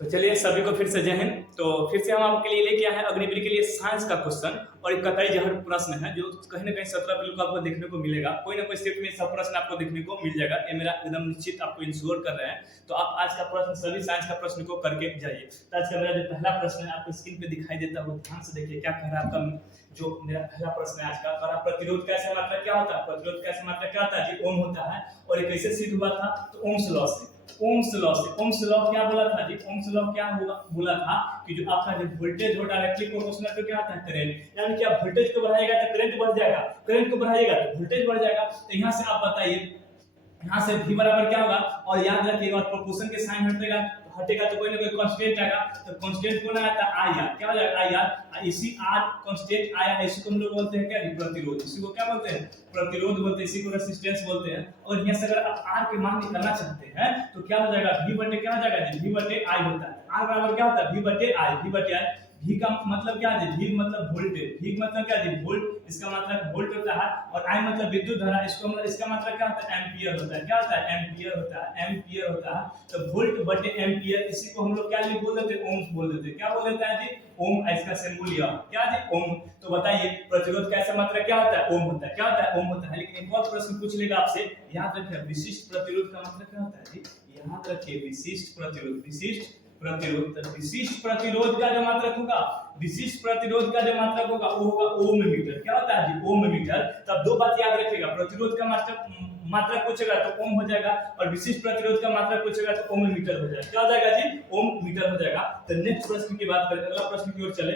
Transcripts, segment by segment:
तो चलिए सभी को फिर से जय हिंद। तो फिर से हम आपके लिए लेके आए हैं अग्निवीर के लिए साइंस का क्वेश्चन और एक कतई जहर प्रश्न है जो कहीं ना कहीं 17 अप्रैल को आपको देखने को मिलेगा। कोई ना कोई शिफ्ट में सब प्रश्न आपको देखने को मिल जाएगा, ये मेरा एकदम निश्चित आपको इंश्योर कर रहे हैं। तो आप आज का प्रश्न सभी साइंस का प्रश्न को करके जाइए। तो आज का मेरा जो पहला प्रश्न है आपको स्क्रीन पे दिखाई देता है, ध्यान से देखिए क्या कह रहा है आपका। जो मेरा पहला प्रश्न है आज का, और प्रतिरोध कैसे मात्रा क्या होता है, प्रतिरोध कैसे मात्रा क्या होता है जी, ओम होता है। और ये कैसे सिद्ध हुआ था, तो ओम्स लॉ से। ओम्स लॉ क्या बोला था जी, ओम्स लॉ क्या होगा बोला था कि जो आपका जो वोल्टेज हो डायरेक्टली प्रोपोर्शनल टू क्या आता है, करंट। यानी कि आप वोल्टेज को बढ़ाएगा तो करंट बढ़ जाएगा, करंट को बढ़ाएगा तो वोल्टेज बढ़ जाएगा। तो यहां से आप बताइए, यहां से v बराबर क्या होगा, और याद रखिएगा प्रोपोर्शन के साइन हटेगा तो कोई ना कोई कांस्टेंट आएगा। तो कांस्टेंट कौन आया था, आई आर। क्या हो जाएगा, आई आर। इसी आर कांस्टेंट आया, इसी को हम लोग बोलते हैं क्या, प्रतिरोध। इसी को क्या बोलते हैं, प्रतिरोध बोलते हैं, इसी को रेजिस्टेंस बोलते हैं। और यहां से अगर आप आर के मान निकालना चाहते हैं तो क्या हो जाएगा, v बटे क्या हो जाएगा जी, v बटे आई होता है। आर बराबर क्या होता है, v बटे आई, v बटे आई। v का मतलब क्या है, v मतलब वोल्टेज, v मतलब क्या है, वोल्ट, इसका मतलब वोल्ट होता है। और I मतलब विद्युत धारा, इसका मतलब क्या होता है, एम्पियर होता है। क्या होता है, एम्पियर होता है, एम्पियर होता है। तो वोल्ट बटे एम्पियर, इसी को हम लोग क्या बोल देते हैं, ओम्स बोल देते हैं। क्या बोल देते हैं जी, ओम। इसका सिंबल यह क्या जी, ओम। तो बताइए प्रतिरोध कैसे मात्रा क्या होता है, ओम होता है। क्या होता है, ओम होता है। लेकिन एक और प्रश्न पूछ लेगा आपसे, याद रखिए विशिष्ट प्रतिरोध का मतलब क्या होता है जी, याद रखिए विशिष्ट प्रतिरोध, विशिष्ट प्रतिरोध। विशिष्ट प्रतिरोध का जो मात्रक होगा, विशिष्ट प्रतिरोध का जो मात्रक होगा वो होगा ओम मीटर। क्या होता है जी, ओम मीटर। तब दो बात याद रखिएगा, प्रतिरोध का मात्रक पूछेगा तो ओम हो जाएगा, और विशिष्ट प्रतिरोध का मात्रक पूछेगा तो ओम मीटर हो जाएगा। क्या हो जाएगा जी, ओम मीटर हो जाएगा। तो नेक्स्ट प्रश्न की बात करें, अगला प्रश्न की ओर चले,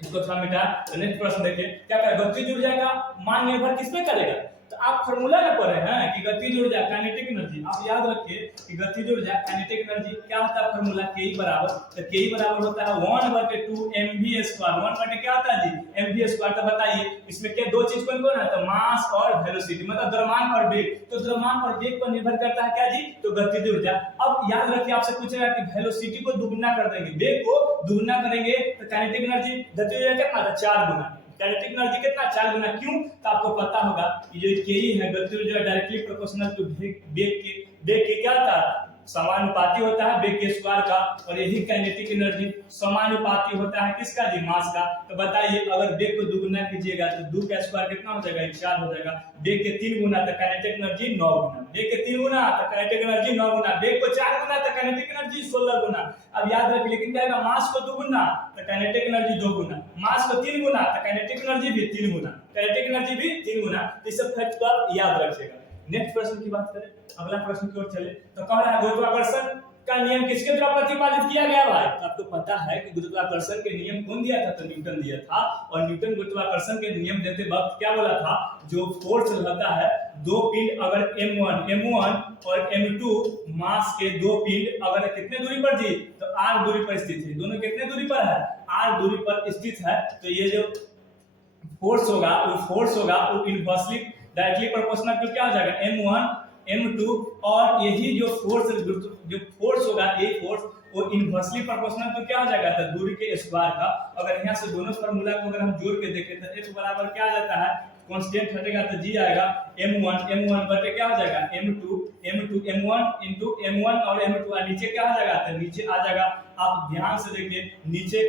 इसको थोड़ा मिटा। तो नेक्स्ट प्रश्न देखिए क्या करेगा, गतिज ऊर्जा का मान निर्भर किस पे करेगा। तो आप फार्मूला ना पढ़े हैं कि गतिज ऊर्जा काइनेटिक एनर्जी, आप याद रखिए कि गतिज ऊर्जा काइनेटिक एनर्जी क्या होता है, फार्मूला के बराबर। तो के बराबर होता है 1/2 mv²। 1 क्या होता है जी, mv²। तो बताइए इसमें क्या दो चीज कौन कौन है, तो मास और वेलोसिटी, मतलब द्रव्यमान और वेग। तो द्रव्यमान और वेग पर निर्भर करता है क्या जी, तो गतिज ऊर्जा। अब याद रखिए आपसे पूछेगा कि वेलोसिटी को दुगुना कर देंगे, वेग को दुगुना करेंगे तो काइनेटिक एनर्जी, गतिज ऊर्जा कितना था, 4 गुना। काइनेटिक एनर्जी कितना, 4 गुना। क्यों, तो आपको पता होगा कि जो के है गतिज ऊर्जा डायरेक्टली प्रोपोर्शनल टू वेग के क्या था, समानुपाती होता है वेग के स्क्वायर का। और यही काइनेटिक एनर्जी समानुपाती होता है किसका जी, मास का। तो बताइए अगर वेग को दुगुना कीजिएगा तो 2 का स्क्वायर कितना हो जाएगा, 4 हो जाएगा। वेग के 3 गुना तो काइनेटिक एनर्जी 9 गुना। वेग के 3 गुना तो काइनेटिक एनर्जी 9 गुना। वेग को 4 गुना तो काइनेटिक एनर्जी 16 गुना। अब याद रखिए, लेकिन क्या है, मास को 2 गुना तो काइनेटिक एनर्जी 2 गुना, मास को 3 गुना तो काइनेटिक एनर्जी भी 3 गुना, काइनेटिक एनर्जी भी 3 गुना। तो इस सब फैक्ट को आप याद रखिएगा। नेक्स्ट प्रश्न की बात करें, अगला प्रश्न की ओर चले। तो कह रहा है गुरुत्वाकर्षण का नियम किसके द्वारा प्रतिपादित किया गया भाई। तो आपको पता है कि गुरुत्वाकर्षण के नियम कौन दिया था, तो न्यूटन दिया था। और न्यूटन गुरुत्वाकर्षण के नियम देते वक्त क्या बोला था, जो फोर्स रहता है दो पिंड अगर m1 और m2 मास के दो पिंड अगर कितने दूरी पर जी, तो r दूरी पर स्थित है। दोनों कितने दूरी पर है, r दूरी पर स्थित है। तो ये जो फोर्स होगा वो इनवर्सली डायरेक्टली प्रोपोर्शनल टू क्या हो जाएगा, m1 m2। और यही जो फोर्स होगा, ये फोर्स वो इनवर्सली प्रोपोर्शनल टू क्या हो जाएगा, तो दूरी के स्क्वायर का। अगर यहाँ से दोनों फार्मूला को अगर हम जोड़ के देखें तो f बराबर क्या आ जाता है, कांस्टेंट हटेगा तो g आएगा, m1 बटे क्या हो जाएगा, m2 m1 into m1 और m2। और नीचे क्या आ जाएगा, तो नीचे आ जाएगा, आप ध्यान से देखिए नीचे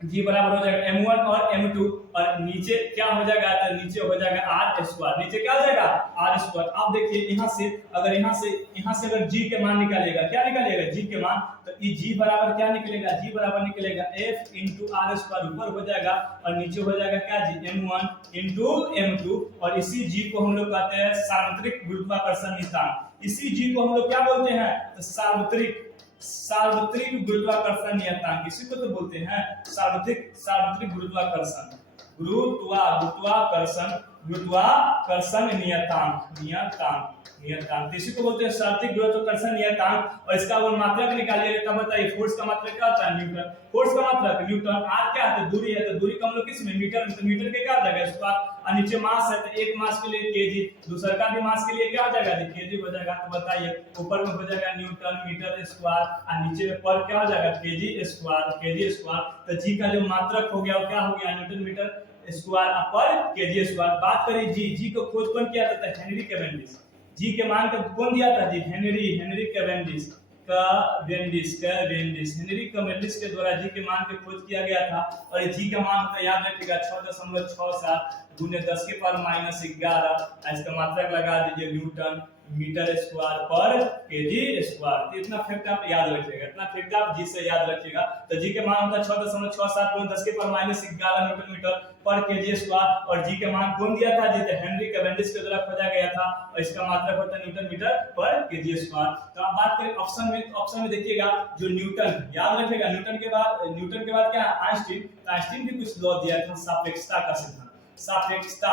g बराबर हो जाएगा m1 और m2। और नीचे क्या हो जाएगा, तो नीचे हो जाएगा r²। नीचे क्या हो जाएगा, r²। आप देखिए यहाँ से अगर g के मान निकालेगा, क्या निकालेगा, g के मान। तो ये g बराबर क्या निकलेगा, g बराबर निकलेगा f into r²। ऊपर हो जाएगा और नीचे हो जाएगा क्या जी, m1 into m2। और इसी g को हम लोग कहते हैं सार्वत्रिक गुरुत्वाकर्षण नियतांक। इसी g को हम लोग क्या बोलते हैं, तो सार्वत्रिक गुरुत्वाकर्षण नियतांक। इसी को तो बोलते हैं सार्वत्रिक गुरुत्वाकर्षण नियतांक। इसी को बोलते हैं सार्वत्रिक गुरुत्वाकर्षण नियतांक। और इसका वो मात्रक निकालिएगा तब बताइए, फोर्स का मात्रक क्या होता है, न्यूटन। फोर्स का मात्रक न्यूटन। r क्या है, दूरी है, तो दूरी का हम लोग किस में, मीटर में। तो मीटर के क्या आ जाएगा स्क्वायर। और नीचे मास है, तो एक मास के लिए केजी, दूसरा का भी मास के लिए क्या हो जाएगा, केजी हो जाएगा। तो बताइए ऊपर में हो जाएगा न्यूटन मीटर स्क्वायर, और नीचे में पर क्या हो जाएगा, केजी स्क्वायर। तो जी का जो मात्रक हो गया वो क्या हो गया, न्यूटन मीटर स्क्वायर पर केजी स्क्वायर। बात करें जी को खोज कौन किया था, हेनरी कैवेंडिश। जी के मान को कौन दिया था जी, Henry Cavendish. Cavendish Henry Cavendish के द्वारा जी के मान की खोज किया गया था। और जी का मान का याद रखिएगा 6.67 गुने 10 के पावर -11। इसका मात्रक लगा दीजिए न्यूटन मीटर स्क्वायर पर केजी स्क्वायर। तो इतना फैक्ट आप याद रखिएगा, इतना फैक्ट आप जी से याद रखिएगा। तो जी के मान होता है 6.67 गुने 10 के पावर -11 न्यूटन मीटर पर केजी स्क्वायर। और जी के मान कौन दिया था? जी हेनरी कैवेंडिश के द्वारा खोजा गया था और इसका मात्रक होता है न्यूटन मीटर पर केजी स्क्वायर। तो आप बात करें ऑप्शन में, तो ऑप्शन में देखिएगा जो न्यूटन याद रखिएगा, न्यूटन के बाद क्या है? आइंस्टीन। तो आइंस्टीन भी कुछ लॉ दिया था सापेक्षता का सिद्धांत। सापेक्षता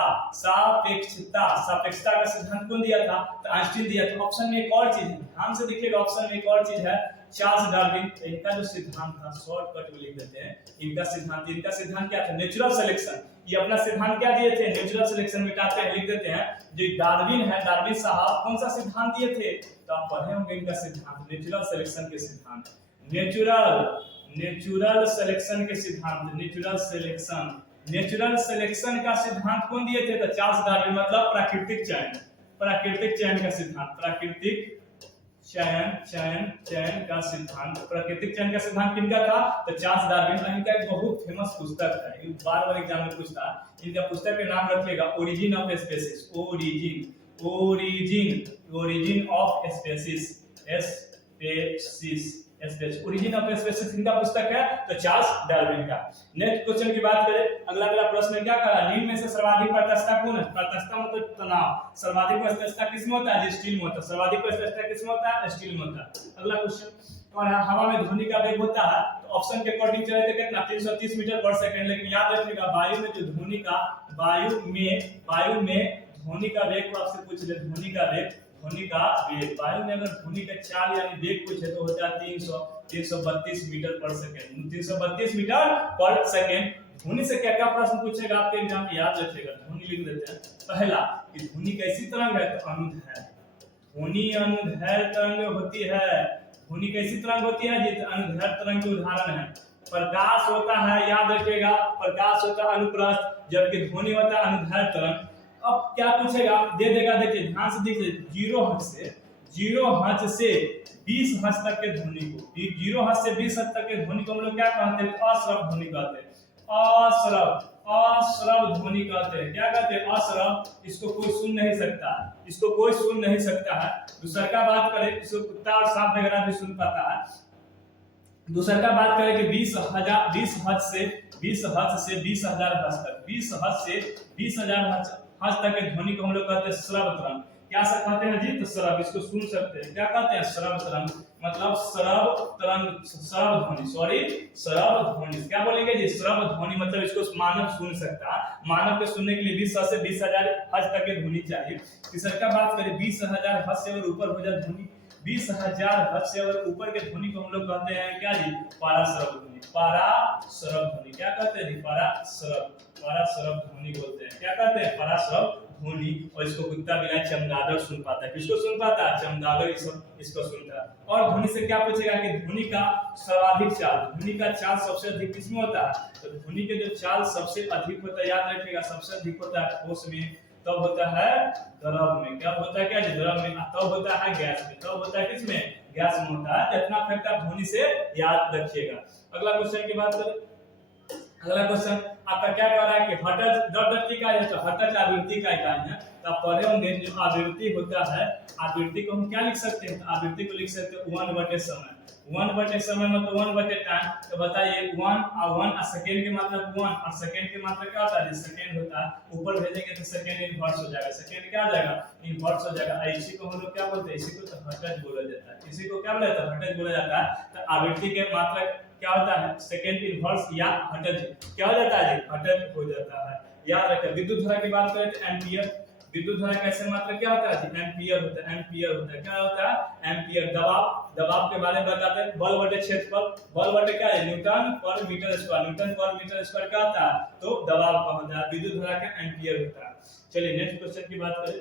का सिद्धांत कौन दिया था? तो आइंस्टीन दिया था। ऑप्शन में एक और चीज है, ध्यान से देखिएगा, ऑप्शन में एक और चीज है चार्ल्स डार्विन। इनका जो सिद्धांत था शॉर्टकट में लिख देते हैं। इनका सिद्धांत क्या था? Natural selection. ये अपना सिद्धांत क्या दिए थे? नेचुरल सिलेक्शन मिटाते हैं, लिख देते हैं। जो डार्विन है, डार्विन साहब कौन सा सिद्धांत दिए थे? तो आप पढ़े होंगे इनका सिद्धांत, नेचुरल सिलेक्शन के सिद्धांत, नेचुरल सिलेक्शन के सिद्धांत, नेचुरल सिलेक्शन का सिद्धांत कौन दिए थे? तो चार्ल्स डार्विन, मतलब प्राकृतिक चयन का सिद्धांत, प्राकृतिक चयन का सिद्धांत किनका था? तो चार्ल्स डार्विन। इनका एक बहुत फेमस पुस्तक है, बार एग्जाम में पूछता है। इनका पुस्तक के नाम रखिएगा origin of species, origin of origin of species इनका पुस्तक है, तो चार्ल्स डार्विन का। नेक्स्ट क्वेश्चन की बात करें, अगला प्रश्न क्या कहा? नील में से सर्वाधिक प्रत्यक्षता कौन है? प्रत्यक्षता मतलब तनाव। सर्वाधिक प्रत्यक्षता किसमें होता है? स्टील में होता है। सर्वाधिक प्रत्यक्षता किसमें होता है? स्टील में होता है। अगला क्वेश्चन, और हवा में ध्वनि का वेग होता है, तो ऑप्शन के अकॉर्डिंग चले तो कितना? 330 मीटर पर सेकंड। लेकिन याद रखिएगा वायु में जो ध्वनि का वेग को आपसे पूछ ले, ध्वनि का वेग, वायु में अगर ध्वनि का चाल यानी वेग पूछे तो होता है 332 मीटर पर सेकंड, 332 मीटर पर सेकंड। ध्वनि से क्या क्या प्रश्न पूछेगा आपके एग्जाम में, याद रखिएगा। ध्वनि लिख देते हैं। पहला कि ध्वनि कैसी तरंग है? तो अनुदैर्ध्य। ध्वनि अनुदैर्ध्य तरंग होती है। ध्वनि कैसी तरंग होती है? जी अनुदैर्ध्य तरंग के उदाहरण है। प्रकाश होता है, याद रखिएगा, प्रकाश होता है अनुप्रस्थ, जबकि ध्वनि होता है अनुदैर्ध्य तरंग। अब क्या पूछेगा? दे देगा, देखिए ध्यान से देखिए, 0 हर्ट्ज से 20 हर्ट्ज तक के ध्वनि को, 0 हर्ट्ज से 20 हर्ट्ज तक के ध्वनि को हम लोग क्या कहते हैं? अश्रव ध्वनि कहते हैं। अश्रव ध्वनि कहते हैं। क्या कहते हैं? अश्रव। इसको कोई सुन नहीं सकता है। दूसरा का बात करें, इसको कुत्ता और सांप वगैरह भी सुन पाता है। दूसरा का बात करें कि 20 हर्ट्ज से 20,000 हर्ट्ज तक, 20 हर्ट्ज से 20,000 हर्ट्ज तक के ध्वनि को हम लोग कहते हैं श्रव तरंग। क्या कहते हैं जी? तो श्रव, इसको सुन सकते हैं। क्या कहते हैं? श्रव तरंग, मतलब श्रव ध्वनि। क्या बोलेंगे जी? श्रव ध्वनि, मतलब इसको मानव सुन सकता है। मानव के सुनने के लिए 20 से 20,000 हर्ट्ज तक की ध्वनि चाहिए। तीसरा का बात करें, 20,000 हर्ट्ज से और ऊपर हो जाए ध्वनि, 20,000 हर्ट्ज से और ऊपर के ध्वनि को हम लोग कहते हैं क्या जी? पाराश्रव ध्वनि। क्या कहते हैं जी? पाराश्रव ध्वनि बोलते हैं। क्या कहते हैं? पाराश्रव ध्वनि। और इसको कुत्ता बिना चमगादड़ सुन पाता है। किसको सुन पाता है? चमगादड़ इसको सुनता है। और ध्वनि से क्या पूछेगा कि ध्वनि का सर्वाधिक चाल, ध्वनि का चाल सबसे अधिक किसमें होता है? तो ध्वनि के जो चाल सबसे अधिक होता है, याद रखिएगा, सबसे अधिक होता है ठोस में, तब होता है द्रव में। क्या होता है? क्या द्रव में। तब होता है गैस में। तब होता है किसमें? गैस में होता है। इतना फैक्ट आप ध्वनि से याद रखिएगा। अगला क्वेश्चन की बात करें, अगला क्वेश्चन आपका क्या कह रहा है कि हर्ट्ज की इकाई है, तो हर्ट्ज आवृत्ति का इकाई है। तो आप पढ़े होंगे जो आवृत्ति होता है, आवृत्ति को हम क्या लिख सकते हैं? तो आवृत्ति को लिख सकते हैं 1/समय। 1/समय मतलब 1/टाइम। तो बताइए 1 और सेकंड की मात्रा 1 और सेकंड की मात्रा क्या होता है? सेकंड होता है। ऊपर भेजेंगे तो सेकंड इनवर्स हो जाएगा। सेकंड क्या हो जाएगा? इनवर्स हो जाएगा। इसी को हम लोग क्या बोलते हैं? इसी को तो हर्ट्ज बोला जाता है। इसी को क्या बोला जाता है? हर्ट्ज बोला जाता है। तो आवृत्ति के मात्रा क्या होता है? सेकंड इनवर्स या हर्ट्ज क्या हो जाता है जी? हर्ट्ज हो जाता है। याद रखें। विद्युत धारा की बात करें तो एम्पियर। विद्युत धारा का ऐसे मात्रा क्या होता है? एम्पियर होता है। क्या होता है? एम्पियर। दबाव के बारे में बताते हैं। बल बटे क्षेत्रफल, बल बटे क्या है? न्यूटन पर मीटर स्क्वायर क्या होता है? तो दबाव का होता है। विद्युत धारा का एम्पियर होता है। चलिए नेक्स्ट क्वेश्चन की बात करें।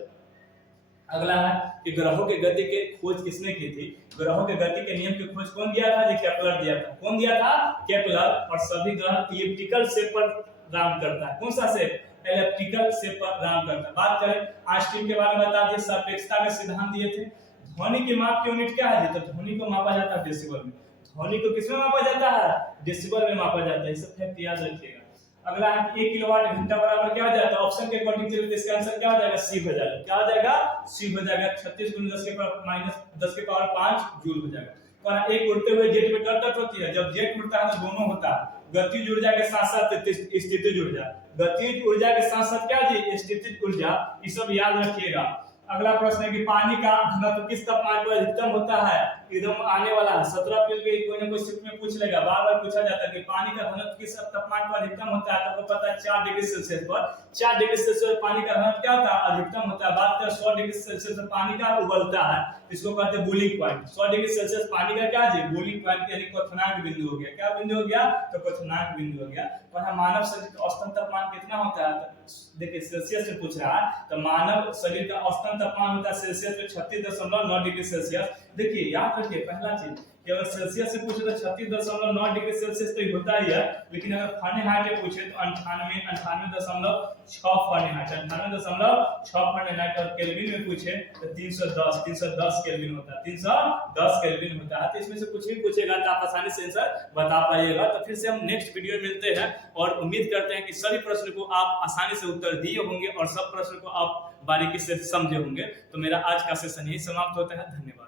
अगला है कि ग्रहों के गति के खोज किसने की थी? ग्रहों के गति के नियम की खोज कौन दिया था? जी केपलर दिया था। कौन दिया था? केपलर। और सभी ग्रह इलिप्टिकल शेप पर राउंड करता है। कौन सा शेप? एलिप्टिकल शेप पर राउंड करता है। बात करें आइंस्टीन के बारे में बता दिए, सापेक्षता का सिद्धांत दिए थे। ध्वनि के माप की यूनिट क्या है? तो ध्वनि को मापा जाता है डेसिबल में। ध्वनि को किसमें मापा जाता है? डेसिबल में मापा जाता है। ये सब फैक्ट याद रखिएगा। अगला है 1 किलोवाट घंटा बराबर क्या हो जाता है? ऑप्शन के अकॉर्डिंग चलिए तो इसका आंसर क्या हो जाएगा? सी हो जाएगा। क्या हो जाएगा? सी हो जाएगा। 36 × 10 के पावर माइनस 10 के पावर 5 जूल हो जाएगा। और एक उड़ते हुए जेट में टट होती है। जब जेट उड़ता है तो दोनों होता है, गतिज ऊर्जा के साथ साथ स्थितिज ऊर्जा। गतिज ऊर्जा के साथ साथ क्या जी? स्थितिज ऊर्जा। ये सब याद रखिएगा। अगला प्रश्न है कि पानी का घनत्व किस तापमान पर अधिकतम होता है? एकदम आने वाला है 17 अप्रैल के कोई ना कोई शिफ्ट में पूछ लेगा, बार बार पूछा जाता है कि पानी का घनत्व किस तापमान पर अधिकतम होता है? तो आपको पता है 4 डिग्री सेल्सियस पर। 4 डिग्री सेल्सियस पर पानी का घनत्व क्या होता है? अधिकतम होता है। बात करें 100 डिग्री सेल्सियस पर पानी का उबलता है, इसको कहते हैं बॉइलिंग पॉइंट। 100 डिग्री सेल्सियस पानी का क्या है? बॉइलिंग पॉइंट यानी क्वथनांक बिंदु हो गया। क्या बिंदु हो गया? तो क्वथनांक बिंदु हो गया। पर मानव शरीर का औसतन तापमान कितना होता है? देखिए सेल्सियस में पूछ रहा है, तो मानव शरीर का औसतन तापमान होता है सेल्सियस में 36.9 डिग्री सेल्सियस। देखिए याद रखिए पहला चीज कि अगर सेल्सियस से पूछे तो 36.9 डिग्री सेल्सियस तो होता ही है, लेकिन अगर फारेनहाइट में पूछे तो 98.6 फारेनहाइट, 98.6 फारेनहाइट, और केल्विन में पूछे तो 310 केल्विन होता है, 310 केल्विन होता है। तो इसमें से कुछ भी पूछेगा तो आप आसानी से आंसर बता पाइएगा। तो फिर से हम नेक्स्ट वीडियो में मिलते हैं और उम्मीद करते हैं कि सभी प्रश्न को आप आसानी से उत्तर दिए होंगे और सब प्रश्न को आप बारीकी से समझे होंगे। तो मेरा आज का सेशन यही समाप्त होता है। धन्यवाद।